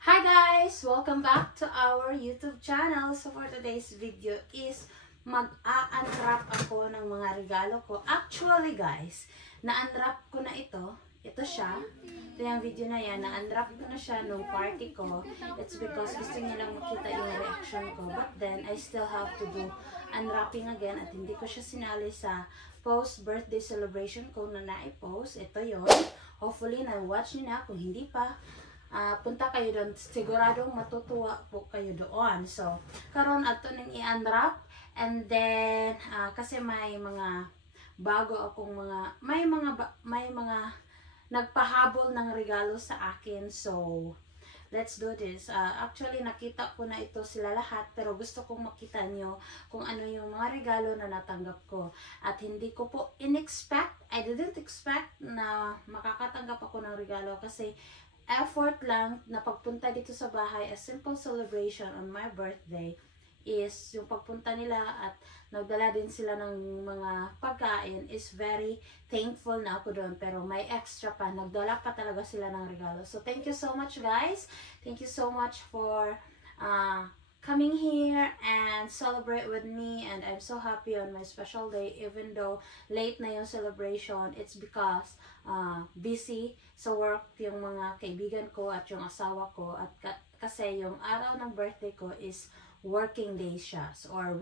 Hi guys! Welcome back to our YouTube channel. So for today's video is mag-a-unwrap ako ng mga regalo ko. Actually guys, na-unwrap ko na ito. Ito siya. Ito yung video na yan. Na-unwrap ko na siya nung party ko. It's because gusto niyo lang makita yung reaction ko. But then, I still have to do unwrapping again. At hindi ko siya sinali sa post-birthday celebration ko na na-post. Ito yon. Hopefully, na-watch niyo na. Kung hindi pa, punta kayo doon. Siguradong matutuwa po kayo doon. So, karon ato nang i-unwrap. And then, kasi may mga bago akong may mga nagpahabol ng regalo sa akin. So, let's do this. Actually, nakita ko na ito sila lahat. Pero gusto kong makita nyo kung ano yung mga regalo na natanggap ko. At hindi ko po I didn't expect na makakatanggap ako ng regalo. Kasi effort lang na pagpunta dito sa bahay, a simple celebration on my birthday, is yung pagpunta nila at nagdala din sila ng mga pagkain is very thankful na ako doon. Pero may extra pa, nagdala pa talaga sila ng regalo. So thank you so much guys. Thank you so much for coming here and celebrate with me. And I'm so happy on my special day, even though late na yung celebration. It's because busy sa work yung mga kaibigan ko at yung asawa ko. At kasi yung araw ng birthday ko is working days siya, or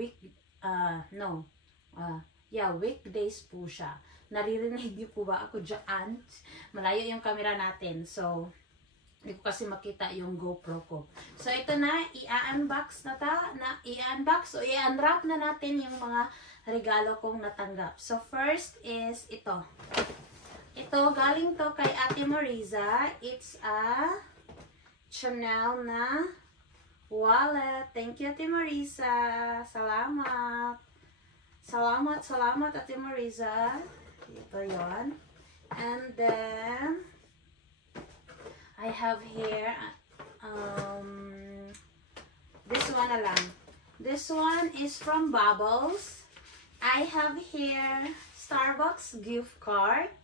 weekdays po siya. Naririnig niyo po ba ako dyan? Malayo yung camera natin, so hindi ko kasi makita yung GoPro ko. So ito na, i-unbox o i-unwrap na natin yung mga regalo kong natanggap. So first is ito. Ito, galing to kay Ate Mariza. It's a Chanel na wallet. Thank you, Ate Mariza. Salamat. Salamat, Ate Mariza. Ito yon. And then, I have here, this one na lang. This one is from Bubbles. I have here Starbucks gift card.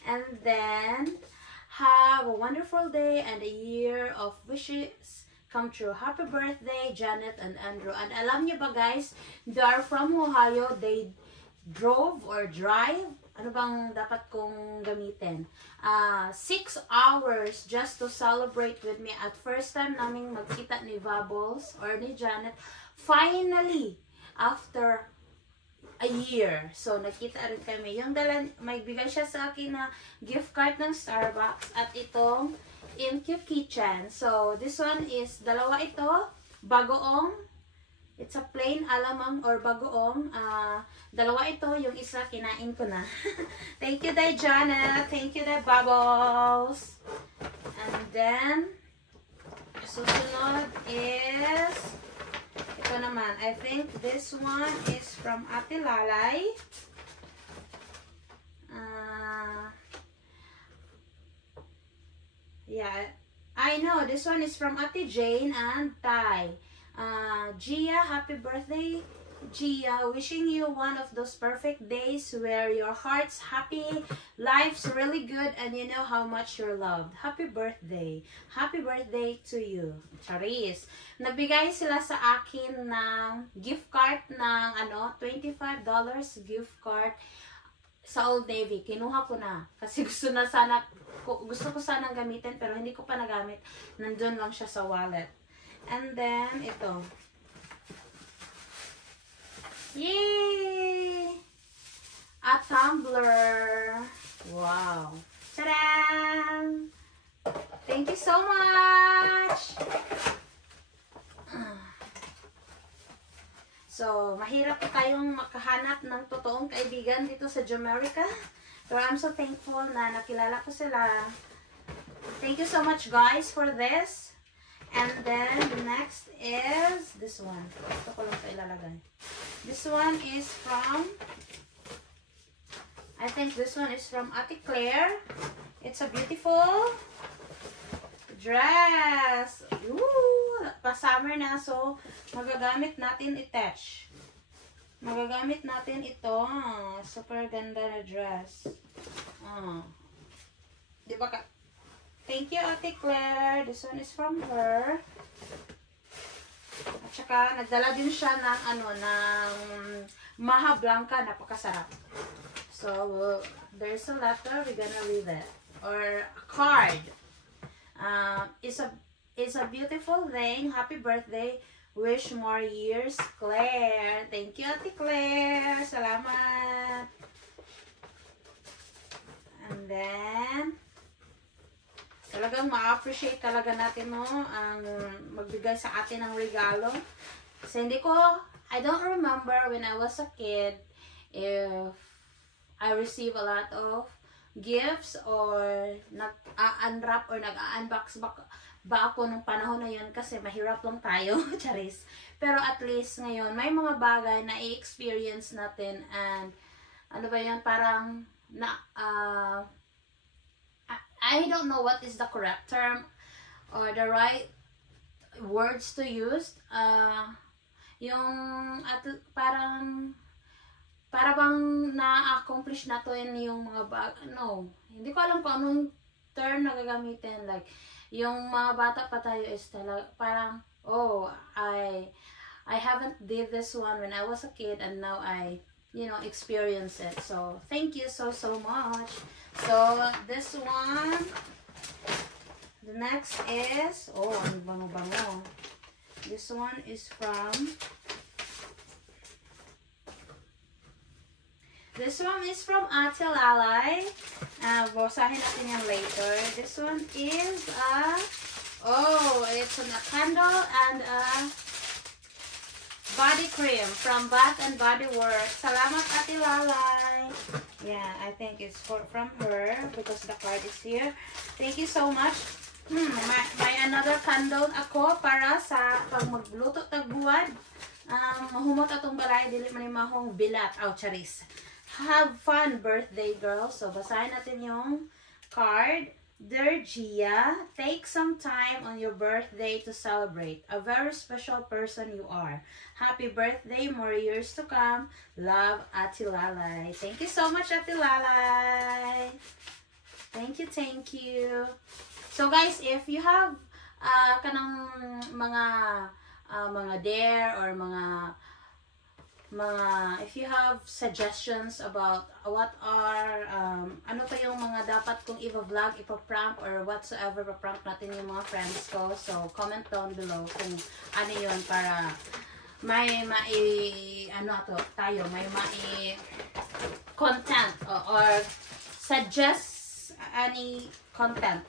And then, have a wonderful day and a year of wishes come true. Happy birthday, Janet and Andrew. And alam niyo ba guys, they are from Ohio. They drove or drive. Ano bang dapat kong gamitin? 6 hours just to celebrate with me. At first time naming magkita ni Bubbles or ni Janet. Finally, after a year. So, nakita rin kami. Yung may bigay siya sa akin na gift card ng Starbucks at itong InQ Kitchen. So, this one is, dalawa ito, bagoong. It's a plain alamang or bagoong. Dalawa ito, yung isa kinain ko na. Thank you, Day Janet. Thank you, Day Bubbles. And then, susunod is, ito naman, I think this one is from Ate Lalay. Yeah, I know, this one is from Ate Jane and Ty. Gia, happy birthday. Gia, wishing you one of those perfect days where your heart's happy, life's really good, and you know how much you're loved. Happy birthday. Happy birthday to you. Charis. Nabigay sila sa akin ng gift card ng $25 gift card sa Old Navy. Kinuha ko na. Kasi gusto ko sanang gamitin pero hindi ko pa nagamit. Nandun lang siya sa wallet. And then, ito. Yay! A tumbler. Wow. Ta-da! Thank you so much! So, mahirap tayong makahanap ng totoong kaibigan dito sa Jamaica. Pero I'm so thankful na nakilala ko sila. Thank you so much guys for this. And then, the next is this one. Ito ko lang ito ilalagay. This one is from, I think this one is from Ate Claire. It's a beautiful dress. Woo! Pa-summer na, so magagamit natin i-attach. Magagamit natin ito. Super ganda na dress. Di ba Thank you, Ate Claire. This one is from her. At saka, nagdala din siya ng, ng Maha Blanca. Napakasarap. So, there's a letter. We're gonna read it. Or a card. It's a beautiful thing. Happy birthday. Wish more years, Claire. Thank you, Ate Claire. Salamat. And then, talagang ma-appreciate talaga natin ang magbigay sa atin ng regalo. Kasi I don't remember when I was a kid if I receive a lot of gifts or nag-unwrap or nag-unbox ba ako nung panahon na yun kasi mahirap lang tayo, charis. Pero at least ngayon, may mga bagay na i-experience natin and parang I don't know what is the correct term or the right words to use. Para bang na-accomplish natin yung mga hindi ko alam kung anong term na gagamitin. Like, yung mga bata pa tayo is talaga, parang, I haven't did this one when I was a kid and now I, experience it. So, thank you so much. So, this one, the next is, ang bango-bango. This one is from, Ate Lalay. Basahin natin yan later. This one is it's a candle and a body cream from Bath and Body Works. Salamat, Ate Lalay. Yeah, I think it's from her because the card is here. Thank you so much. May another candle ako para sa pag magluto tagbuwad. Mahumot atong balay, dili man mahong bilat. Charis. Have fun, birthday girl. So, basahin natin yung card. Dear Gia, take some time on your birthday to celebrate. A very special person you are. Happy birthday, more years to come. Love, Ate Lalay. Thank you so much, Ate Lalay. Thank you. So guys, if you have kanang mga dare or if you have suggestions about what are ano pa yung mga dapat kong i-vlog, ipa-prank or whatsoever, pa-prank natin yung mga friends ko, so comment down below kung ano yun para may content or suggest any content.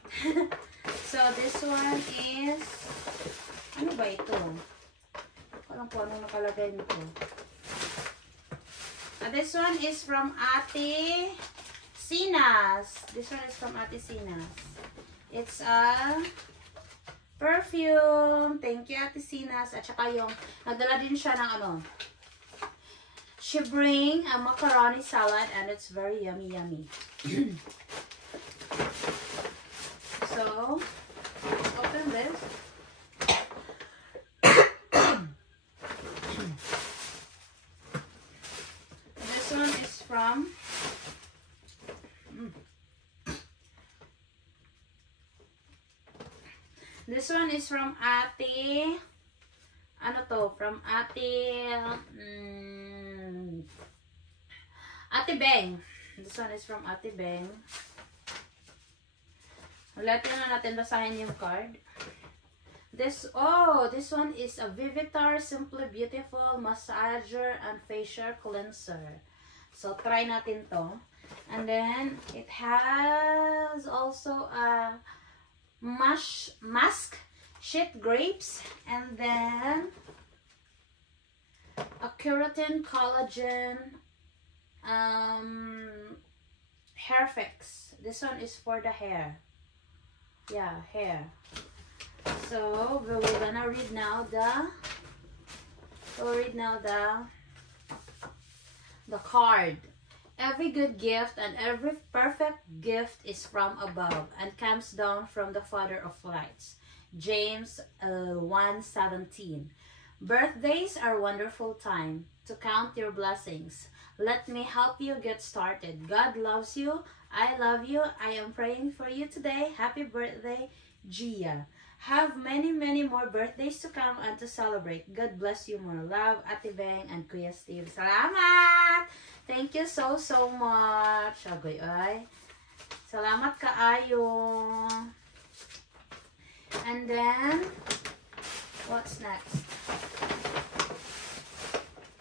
So this one is ano ba ito? Parang po anong nakalagay nito. This one is from Ate Sinas. This one is from Ate Sinas. It's a perfume. Thank you, Ate Sinas. At saka yung, nagdala din siya ng she bring a macaroni salad and it's very yummy. So, let's open this. This one is from Ate, Ate Beng. This one is from Ate Beng. Ulitin na natin basahin yung card. This one is a Vivitar Simply Beautiful Massager and Facial Cleanser. So, try natin to. And then, it has also a mask, sheet grapes, and then a keratin collagen hair fix. This one is for the hair. Yeah, hair. So we're gonna read now the card. Every good gift and every perfect gift is from above and comes down from the Father of lights. James 1:17. Birthdays are a wonderful time to count your blessings. Let me help you get started. God loves you. I love you. I am praying for you today. Happy birthday, Gia. Have many, many more birthdays to come and to celebrate. God bless you more. Love, Ate Beng and Kuya Steve. Salamat! Thank you so, so much. Agoy, ay. Salamat kaayo. And then, what's next?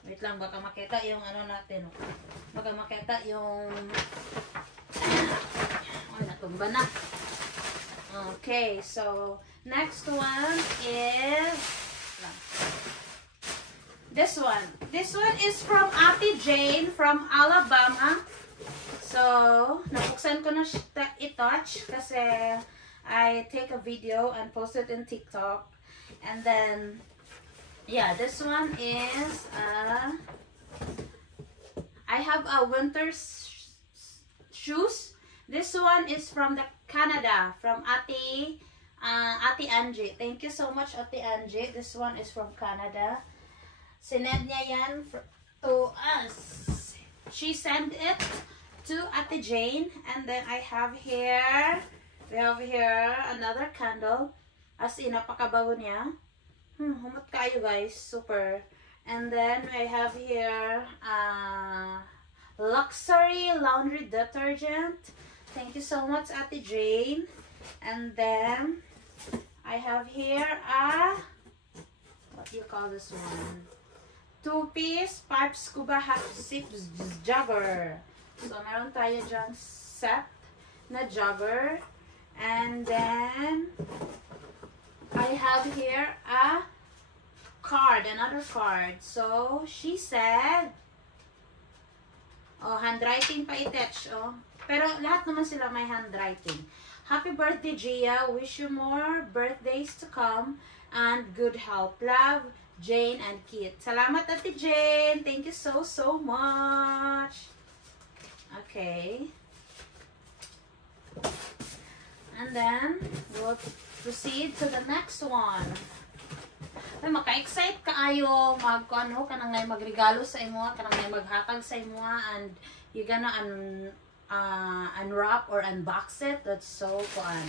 Wait lang, baka makita yung ano natin. Baka makita yung... Ay, natumba na. Okay, so next one is this one. This one is from Ate Jane from Alabama. So, nabuksan ko na i-touch kasi I take a video and post it in TikTok. And then, yeah, this one is I have a winter shoes. This one is from the Canada, from Ate Angie. Thank you so much, Ate Angie. This one is from Canada. Sinend niya yan to us. She sent it to Ate Jane. And then I have here, we have here another candle. As in, napakabago niya. Humot kayo guys. Super. And then I have here luxury laundry detergent. Thank you so much, Ate Jane. And then I have here what do you call this one? 2-piece pipe scuba half zip jogger. So meron tayo dyan set na jogger. And then I have here a card, another card. So she said, oh, handwriting pa i-touch, oh. Pero lahat naman sila may handwriting. Happy birthday, Gia. Wish you more birthdays to come and good health. Love, Jane and Kit. Salamat, Ate Jane. Thank you so, so much. Okay. And then, we'll proceed to the next one. Ay, maka-excite kaayo mag-ano, kanang ngay magregalo sa imo, kanang ngay maghatag sa imo, and you gonna unwrap or unbox it. That's so fun.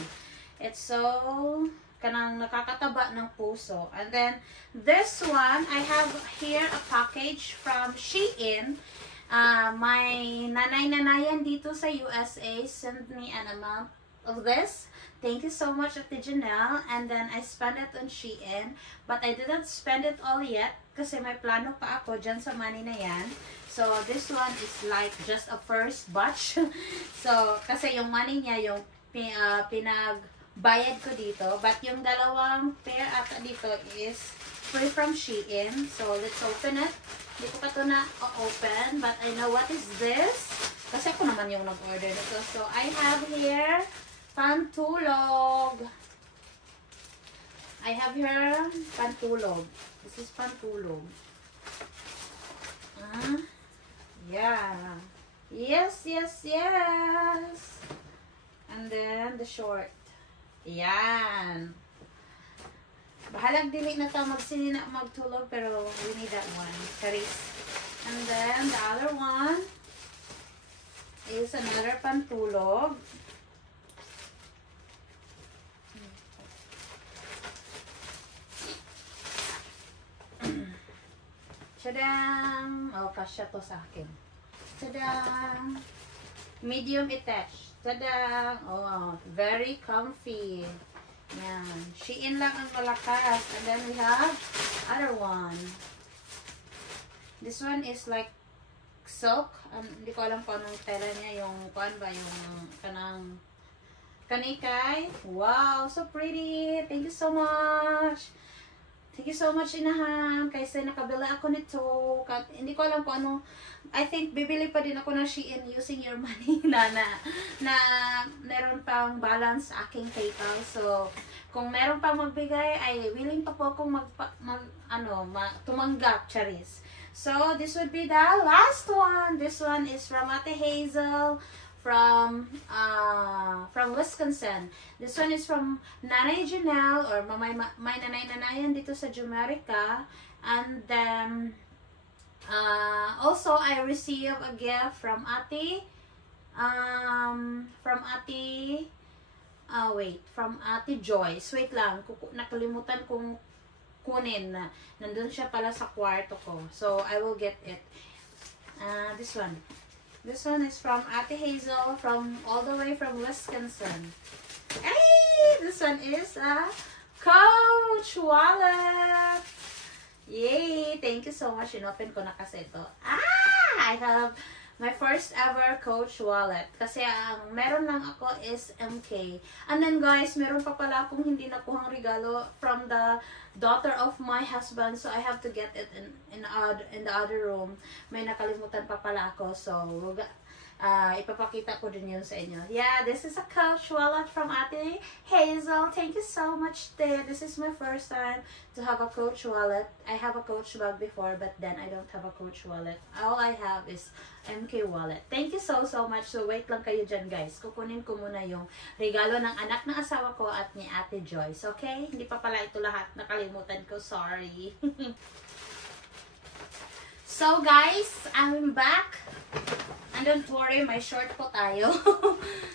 It's so kanang nakakataba ng puso. And then this one, I have here a package from Shein. My nanay-nanayan dito sa USA sent me an amount of this. Thank you so much, Ate Janelle. And then I spent it on Shein, but I didn't spend it all yet kasi may plano pa ako dyan sa money na yan. So, this one is like just a first batch. So, kasi yung money niya, yung pinagbayad ko dito. But yung dalawang pair ata dito is free from Shein. So, let's open it. Hindi ko pa ito na-open, but I know what is this. Kasi ako naman yung nag-order nito. So, I have here Pantulog. I have here Pantulog. This is Pantulog. Yeah. Yes, yes, yes. And then the short. Yan. Bahalag dili na ta magsini na magtulog, pero we need that one. Charis. And then the other one is another Pantulog. Tadang! Oh, kasya to sa akin. Tadang! Medium attached. Tadang! Oh, very comfy. Yan. Shein lang ang malakas. And then we have other one. This one is like silk. Hindi ko alam kung anong tela niya. Yung, kuan ba? Yung kanang kanikay. Wow! So pretty! Thank you so much! Thank you so much, Inahan. Kasi nakabila ako nito. Hindi ko alam kung ano. I think bibili pa din ako na Shein using your money na meron pang balance sa aking PayPal. So, kung meron pang magbigay, ay willing pa po akong tumanggap, charis. So, this would be the last one. This one is from Ate Hazel. From Wisconsin. This one is from Nanay Janelle or my nanay-nanayan dito sa Jamaica. And then, also, I received a gift from Ate. From Ate Joyce. Wait lang, nakalimutan kong kunin na. Nandun siya pala sa kwarto ko. So, I will get it. This one. This one is from Ate Hazel, all the way from Wisconsin. Hey! This one is a Coach wallet. Yay! Thank you so much. Inopen ko na kasi ito. I have my first ever Coach wallet. Kasi ang meron lang ako is MK. And then guys, meron pa pala akong hindi nakuhang regalo from the daughter of my husband. So I have to get it in the other room. May nakalimutan pa pala ako. So ipapakita ko din yun sa inyo. Yeah, this is a Coach wallet from Ate Hazel. Thank you so much, Te. This is my first time to have a Coach wallet. I have a Coach bag before, but then I don't have a Coach wallet. All I have is MK wallet. Thank you so much. So wait lang kayo dyan, guys. Kukunin ko muna yung regalo ng anak ng asawa ko at ni Ate Joyce. Okay? Hindi pa pala ito lahat. Nakalimutan ko. Sorry. So guys, I'm back. And don't worry, may short po tayo.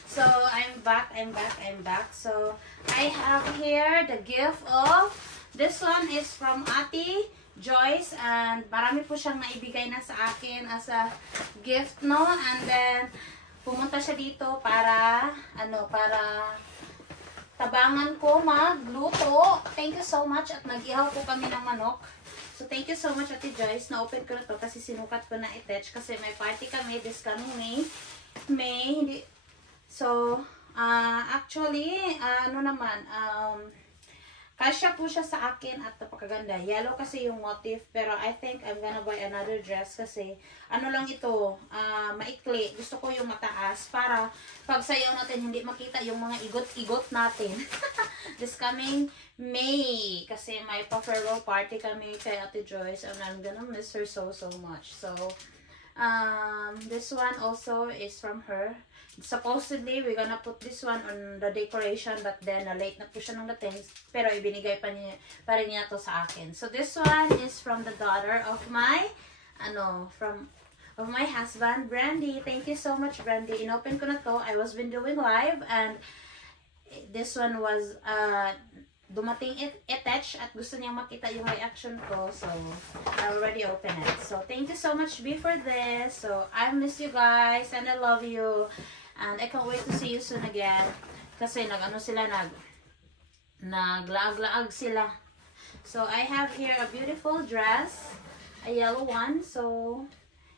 So, I'm back. So, I have here the gift of, this one is from Ate Joyce. And marami po siyang naibigay na sa akin as a gift, no? And then, pumunta siya dito para, para tabangan ko magluto. Thank you so much. At nag-ihaw po kami ng manok. So, thank you so much, Ate Joyce. Na-open ko na to kasi sinukat ko na i-attach kasi may party kami this coming May. So, actually, kasya po siya sa akin at napakaganda. Yellow kasi yung motif, pero I think I'm gonna buy another dress kasi lang ito, maikli. Gusto ko yung mataas para pag sayaw natin hindi makita yung mga igot-igot natin. This coming May, kasi may pa-farewell party kami kay Ate Joyce and I'm gonna miss her so much. So, this one also is from her. Supposedly, we're gonna put this one on the decoration, but then late na po siya ng dating, pero ibinigay pa rin niya to sa akin. So, this one is from the daughter of my, of my husband, Brandy. Thank you so much, Brandy. Inopen ko na to. I was been doing live, and this one was, dumating attached at gusto niyang makita yung reaction ko. So, I already opened it. So, thank you so much, B, for this. So, I miss you guys and I love you. And I can't wait to see you soon again. Kasi naglaag-laag sila. So, I have here a beautiful dress. A yellow one. So,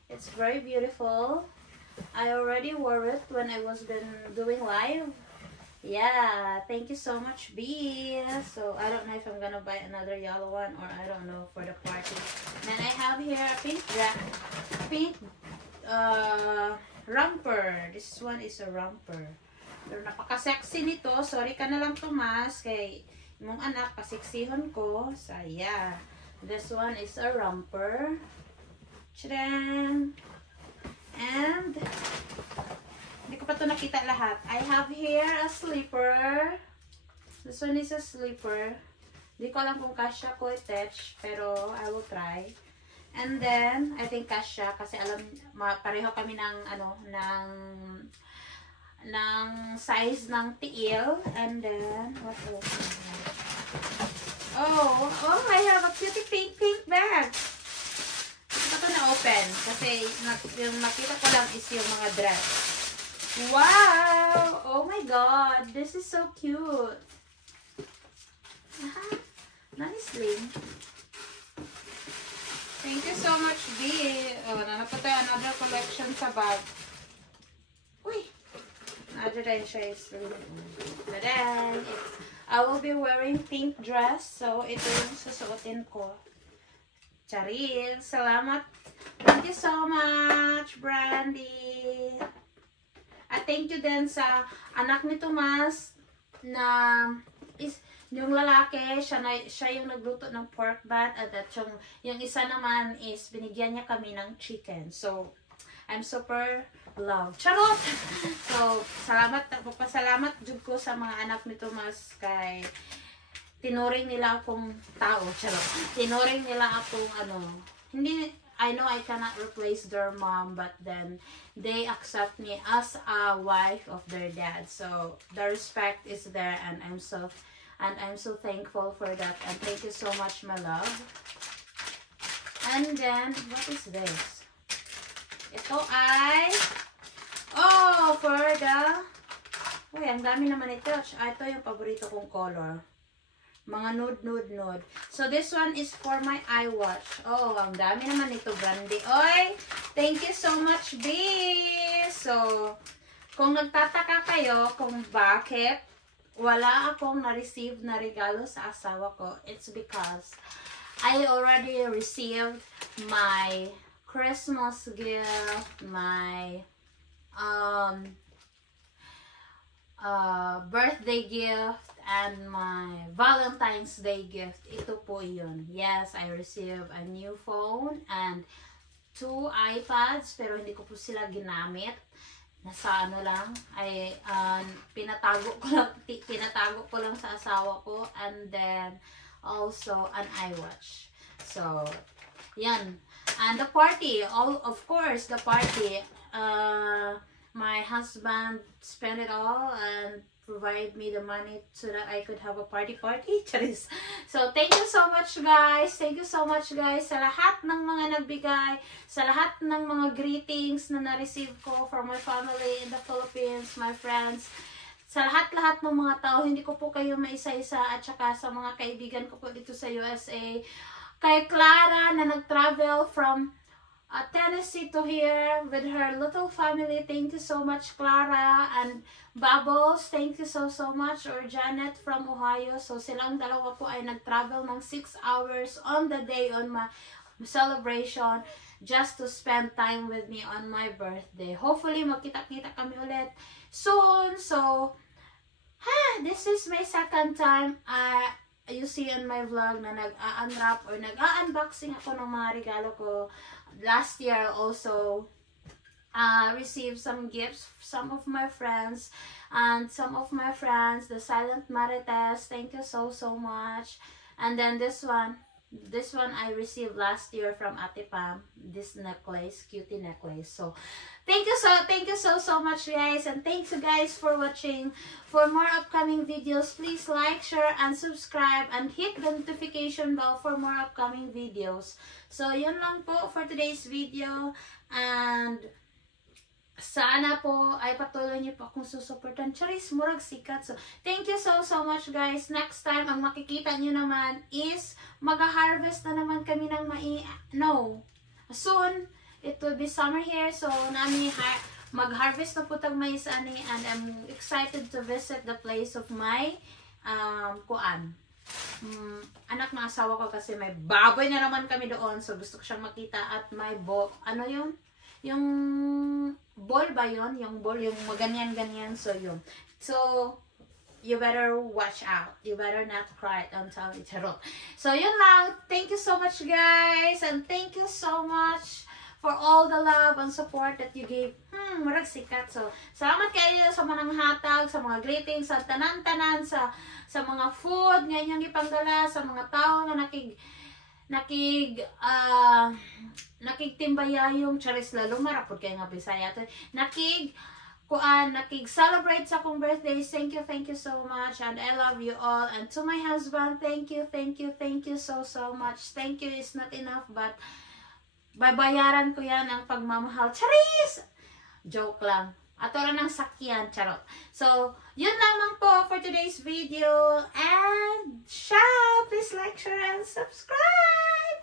it's very beautiful. I already wore it when I was been doing live. Yeah, thank you so much, B. So, I don't know if I'm gonna buy another yellow one or I don't know for the party. And I have here a pink romper. This one is a romper. Pero napaka-sexy nito. Sorry ka na lang, Tomas. Kay mong anak, pasiksihon ko. So, yeah. This one is a romper. Tchadan! And hindi ko pa ito nakita lahat. I have here a slipper. This one is a slipper. Hindi ko alam kung kasya ko attach, pero I will try. And then, I think kasya kasi pareho kami ng size ng tiil. And then, what else? Oh, I have a cutie pink bag. Ito ko na-open kasi yung nakita ko lang is yung mga dress. Wow! Oh my god! This is so cute! Nicely. Thank you so much, B. Oh, nanapot tayo another collection sa bag. Uy! Another time siya is then, I will be wearing pink dress. So, ito yung susuotin ko. Charil! Salamat! Thank you so much, Brandy! At thank you din sa anak ni Tomas na yung lalaki, siya yung nagluto ng pork bat at yung isa naman is binigyan niya kami ng chicken. So, I'm super loved. Charot! So, salamat jud ko sa mga anak ni Tomas kay tinuring nila akong tao, charot. Tinuring nila akong hindi, I know I cannot replace their mom, but then they accept me as a wife of their dad. So the respect is there, and I'm so thankful for that. And thank you so much, my love. And then what is this? Ito ay for the ang dami naman ito. Ito yung paborito kong color. Mga nude. So, this one is for my eye watch. Oh, ang dami naman ito, Brandy. Oy, thank you so much, B. So, kung nagtataka kayo kung bakit wala akong na-receive na regalo sa asawa ko, it's because I already received my Christmas gift, my birthday gift, and my Valentine's Day gift. Ito po yun. Yes, I received a new phone and 2 iPads, pero hindi ko po sila ginamit. Nasa lang, ay pinatago ko lang sa asawa ko, and then also an iWatch. So, yan. And the party, of course, the party, my husband spent it all and provide me the money so that I could have a party. Charis. So, thank you so much, guys. Thank you so much, guys, sa lahat ng mga nagbigay, sa lahat ng mga greetings na na-receive ko from my family in the Philippines, my friends, sa lahat-lahat ng mga tao. Hindi ko po kayo maisa-isa, at saka sa mga kaibigan ko po dito sa USA. Kay Clara na nag-travel from Tennessee to here with her little family. Thank you so much, Clara. And Bubbles, thank you so much. Or Janet from Ohio. So silang dalawa po ay nag-travel ng 6 hours on the day on my celebration just to spend time with me on my birthday. Hopefully magkita-kita kami ulit soon. So this is my second time you see on my vlog na nag-unwrap or nag-unboxing ako ng mga regalo ko. Last year also received some gifts, some of my friends, and some of my friends, the Silent Marites, thank you so much. And then this one I received last year from Ate Pam, this necklace, cutie necklace. So thank you so much, guys, and thanks you guys for watching. For more upcoming videos, please like, share, and subscribe, and hit the notification bell for more upcoming videos. So yun lang po for today's video, and sana po ay patuloy niyo po akong susuportan. Charis, murag sikat. So, thank you so much, guys. Next time, ang makikita niyo naman is mag-harvest na naman kami ng soon, it will be summer here. So, mag-harvest na po tag mais ani, and I'm excited to visit the place of my anak ng asawa ko, kasi may baboy na naman kami doon. So, gusto ko siyang makita, at may yung ball ba yun? Yung ball, yung ganyan. So, yun. So, you better watch out. You better not cry until it's charot. So, yun lang. Thank you so much, guys. And thank you so much for all the love and support that you gave. Murag sikat. So, salamat kayo sa mga hatag, sa mga greetings, sa tanan-tanan, sa mga food, ngayon yung ipanggala, sa mga tao na nakigtimbaya yung charis, lalo marapod kayo nga Bisaya to. Nakig-celebrate sa akong birthday. Thank you so much, and I love you all. And to my husband, thank you so much. Thank you is not enough, but babayaran ko yan ang pagmamahal. Charis! Joke lang. Ato rin ng sakyan, charot. So, yun lamang po for today's video. And, please like, share, and subscribe!